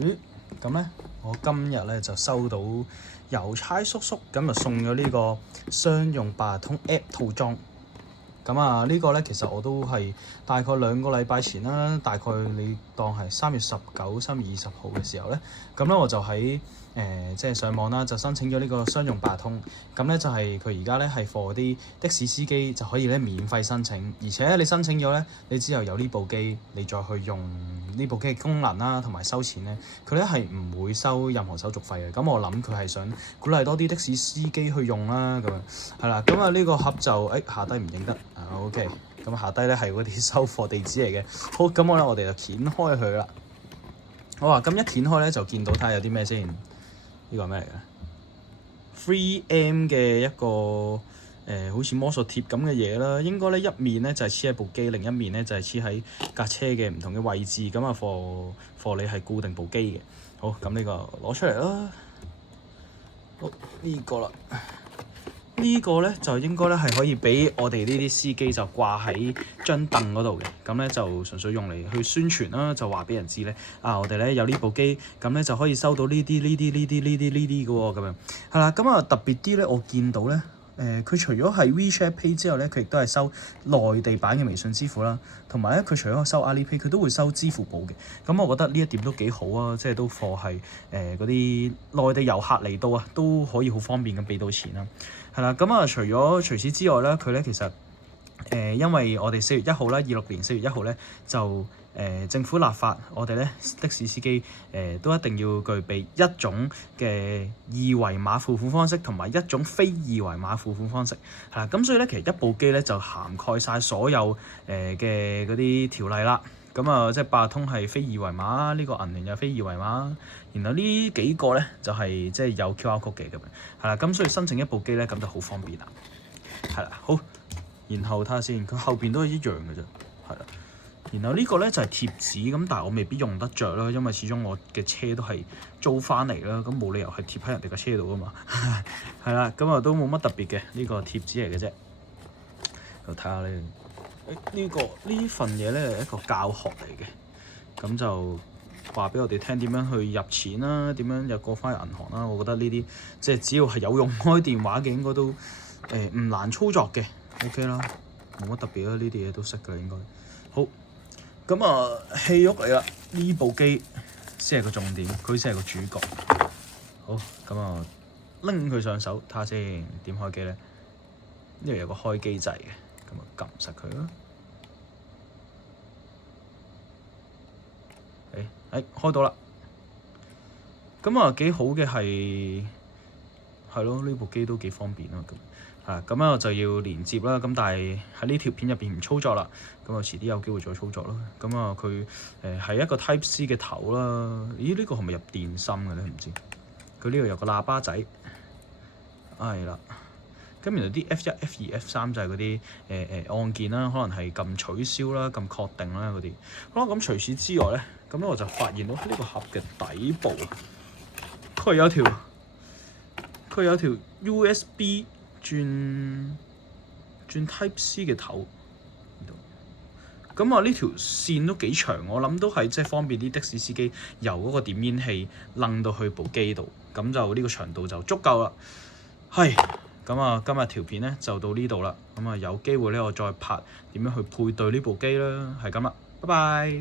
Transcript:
會咁咧，我今日咧就收到郵差叔叔咁就送咗呢個商用八達通 App 套裝。咁啊，呢個咧其實我都係大概2個禮拜前啦，大概你當係3月19、3月20號嘅時候咧，咁咧我就喺即係上網啦，就申請咗呢個商用八達通。咁咧就係佢而家咧係 for 啲的士司機就可以咧免費申請，而且你申請咗咧，你之後有呢部機，你再去用呢部機嘅功能啦，同埋收錢咧，佢咧係唔會收任何手續費嘅。咁我諗佢係想鼓勵多啲的士司機去用啦，咁樣係啦。咁啊呢個盒就下低唔認得OK。咁下低咧係嗰啲收貨地址嚟嘅。好，咁我哋就掀開佢啦。好啊，咁一掀開咧就見到睇下有啲咩先。呢個係咩嚟嘅？3M 嘅一個好似魔術貼咁嘅嘢啦，應該咧一面咧就係黐喺部機，另一面咧就係黐喺架車嘅唔同嘅位置，咁啊 for 你係固定部機嘅。好，咁呢個攞出嚟啦。好，呢個啦，呢個咧就應該咧係可以俾我哋呢啲司機就掛喺張凳嗰度嘅，咁咧就純粹用嚟去宣傳啦，就話俾人知咧我哋咧有呢部機，咁咧就可以收到呢啲嘅喎，咁樣係啦。咁啊特別啲咧，我見到咧佢除咗係 WeChat Pay 之後咧，佢亦都係收內地版嘅微信支付啦，同埋咧佢除咗收 Alipay，佢都會收支付寶嘅。咁我覺得呢一點都幾好啊，即係都貨係嗰啲內地遊客嚟到都可以好方便咁俾到錢啦。係啦，咁除此之外咧，佢咧其實因為我哋4月1號啦，26年4月1號咧就政府立法，我哋咧的士司機都一定要具備一種嘅二維碼付款方式，同埋一種非二維碼付款方式。係啦，咁所以咧其實一部機咧就涵蓋晒所有嘅嗰啲條例啦。咁啊，即係八達通係非二維碼，呢個銀聯又非二維碼，然後呢幾個咧就係即係有 QR code 嘅咁樣。係啦，咁所以申請一部機咧咁就好方便啦。係啦，好，然後睇下先，佢後邊都係一樣嘅啫。係啦，然後呢個咧就係貼紙咁，但係我未必用得着啦，因為始終我嘅車都係租翻嚟啦，咁冇理由係貼喺人哋嘅車度噶嘛。係啦，咁啊都冇乜特別嘅，呢個貼紙嚟嘅啫。就睇下咧。呢份嘢咧係一個教學嚟嘅，咁就話俾我哋聽點樣去入錢啦，點樣又過翻去銀行啦。我覺得呢啲即係只要係有用開電話嘅，應該都唔難操作嘅。OK 啦，冇乜特別啦，呢啲嘢都識㗎應該。好，咁戲肉嚟啦，呢部機先係個重點，佢先係個主角。好，咁拎佢上手睇下先，點開機咧？呢度有個開機掣嘅。咁撳實佢啦。開到啦。咁幾好嘅係咯，呢部機都幾方便啦。咁我就要連接啦。咁但係喺呢條片入邊唔操作啦。咁遲啲有機會再操作咯。咁佢係一個 Type C 嘅頭啦。咦？呢個係咪入電芯嘅咧？唔知。佢呢度有個喇叭仔。係啦。咁原來啲 F1、F2、F3 就係嗰啲按鍵啦，可能係撳取消啦、撳確定啦嗰啲。好啦，咁除此之外咧，咁我就發現到呢個盒嘅底部佢有條 USB 轉 Type C 嘅頭。咁呢條線都幾長，我諗都係即係方便啲的士司機由嗰個點煙器掕到去部機度，咁就呢個長度就足夠啦。係。咁今日條片咧就到呢度啦。咁有機會咧我再拍點樣去配對呢部機啦。係咁啦，拜拜。